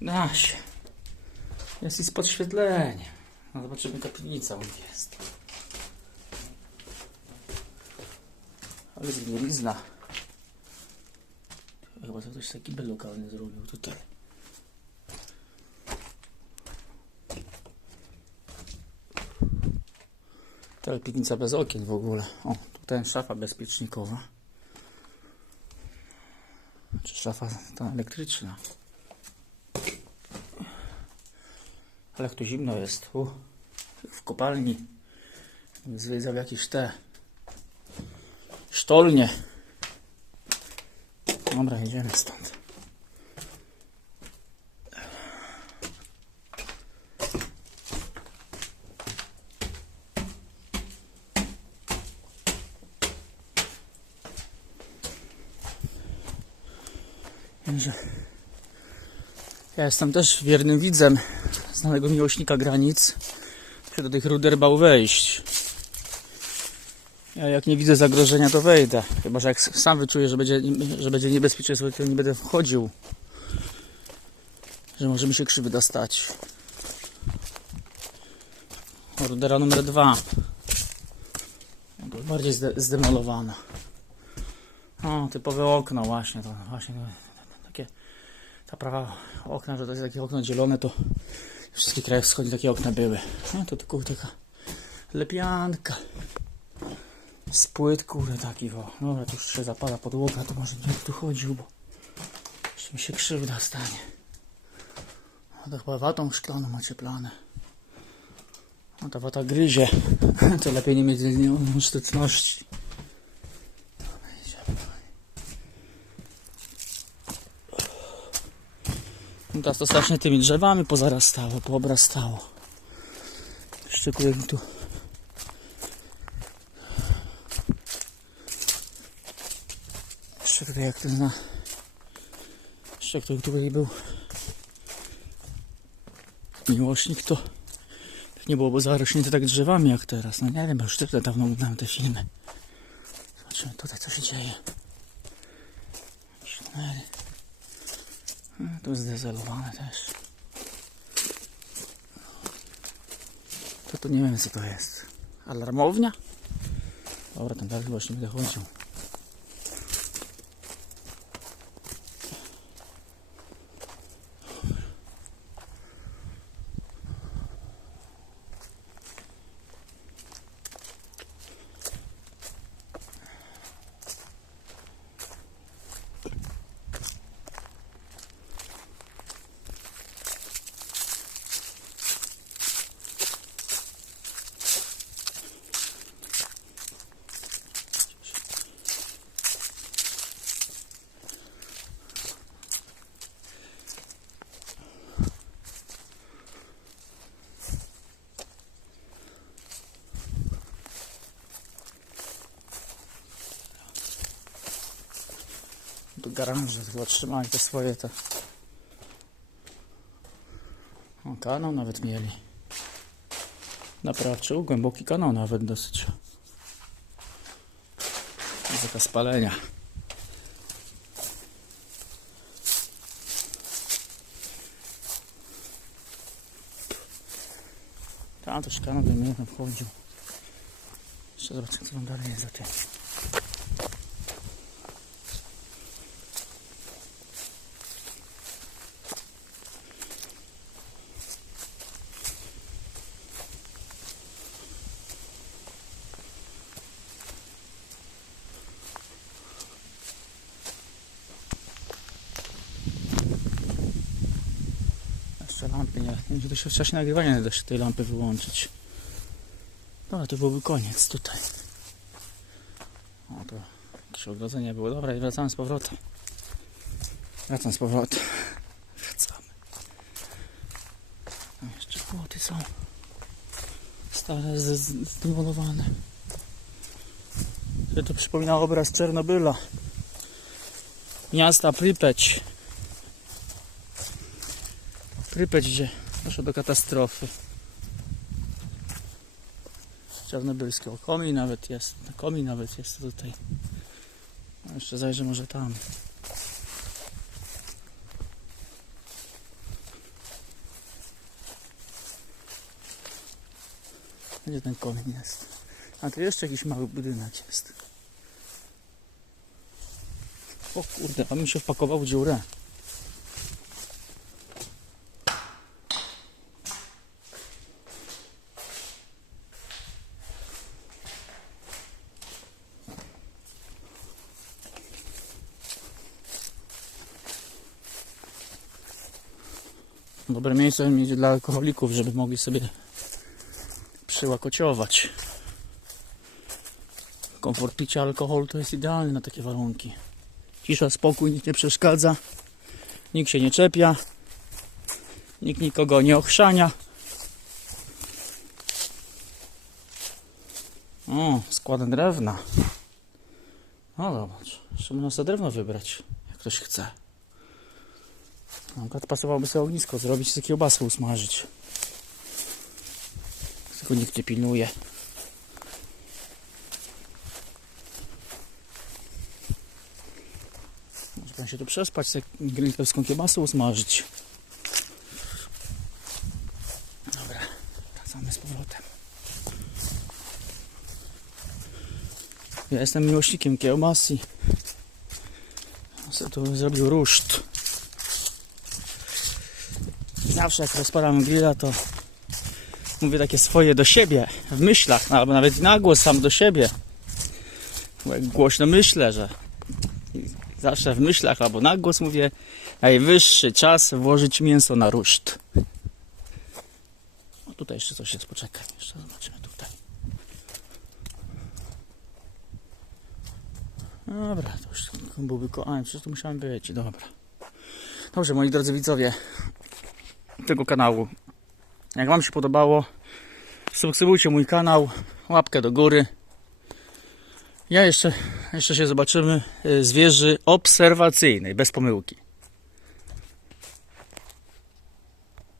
Da się. Jest i z podświetleniem. No zobaczymy, kapienica u nich jest. Ale zgnilizna. Chyba to ktoś taki by lokalny zrobił tutaj. Ta piwnica bez okien w ogóle. O, tutaj szafa bezpiecznikowa. Czy szafa ta elektryczna. Ale jak tu zimno jest. U, w kopalni. Zwiedzał jakieś te sztolnie. Dobra, jedziemy stąd. Ja jestem też wiernym widzem znanego miłośnika granic. Chcę do tych ruder bał wejść. Ja jak nie widzę zagrożenia, to wejdę. Chyba, że jak sam wyczuję, że będzie, że będzie niebezpieczeństwo, to nie będę wchodził. Że może mi się krzywda stać. Rudera numer dwa. Bardziej zde, zdemolowana. O, typowe okno właśnie. To właśnie takie ta prawa okna, że to jest takie okno dzielone, to wszystkich krajach wschodnich takie okna były. No to tylko taka lepianka. Z płyt, kurde, takich o. Dobra, tu już się zapada podłoga, to może nie tu chodził, bo jeszcze mi się krzywda stanie. No to chyba watą szklaną macie planę. No ta wata gryzie, to lepiej nie mieć z nią sztuczności. Dobra, idziemy dalej. No teraz to strasznie tymi drzewami pozarastało, poobrastało. Szczególnie tu Jeszcze tutaj jak ten na... Jeszcze ktoś tutaj był miłośnik, to nie byłoby zarośnięte tak drzewami jak teraz. No nie wiem, już tyle dawno oglądałem te filmy. Zobaczymy tutaj co się dzieje. Szmery. Tu jest zdezelowane też. To tu nie wiem co to jest. Alarmownia? Dobra, tam dalej właśnie będę chodził. Do garażu chyba trzymali te swoje te. O, kanał nawet mieli. Naprawczy, głęboki kanał nawet dosyć. Ryzyka spalenia. Tam też kanał bym nie tam wchodził. Jeszcze zobaczę co tam dalej jest za tym. Jeszcze lampy nie. Wiem, to w czasie nagrywania nie da się tej lampy wyłączyć. Dobra, to byłby koniec tutaj. O, to jakieś ogrodzenie było. Dobra, i wracamy z powrotem. Wracam z powrotem. Wracamy. Tam jeszcze płoty są. Stare, zdemolowane. To, to przypomina obraz Czernobyla. Miasta Prypeć. Prypeć, gdzie doszło do katastrofy. Czarnobylskie o komi nawet jest. No Na komi nawet jest tutaj. No jeszcze zajrzę może tam. Gdzie ten komin jest? A tu jeszcze jakiś mały budynek jest. O kurde, a mi się wpakował w dziurę. Dobre miejsce mieć dla alkoholików, żeby mogli sobie przyłakociować. Komfort picia alkoholu to jest idealny na takie warunki. Cisza, spokój, nikt nie przeszkadza, nikt się nie czepia, nikt nikogo nie ochrzania. O, skład drewna. No zobacz, jeszcze można sobie drewno wybrać, jak ktoś chce. Na pasowałoby sobie ognisko zrobić, sobie kiełbasę usmażyć. Tylko nikt nie pilnuje. Może pan się tu przespać, sobie grillowską kiełbasę usmażyć. Dobra, wracamy z powrotem. Ja jestem miłośnikiem kiełbas i sobie tu zrobił ruszt. Zawsze jak rozpalam grilla, to mówię takie swoje do siebie, w myślach, albo nawet na głos sam do siebie. Bo jak głośno myślę, że zawsze w myślach albo na głos mówię najwyższy czas włożyć mięso na ruszt. O, tutaj jeszcze coś jest, poczekaj, jeszcze zobaczymy tutaj. Dobra, to już byłby ko... A, przecież tu musiałem być, dobra. Dobrze, moi drodzy widzowie, tego kanału. Jak Wam się podobało, subskrybujcie mój kanał, łapkę do góry. Ja jeszcze, jeszcze się zobaczymy y, z wieży obserwacyjnej, bez pomyłki.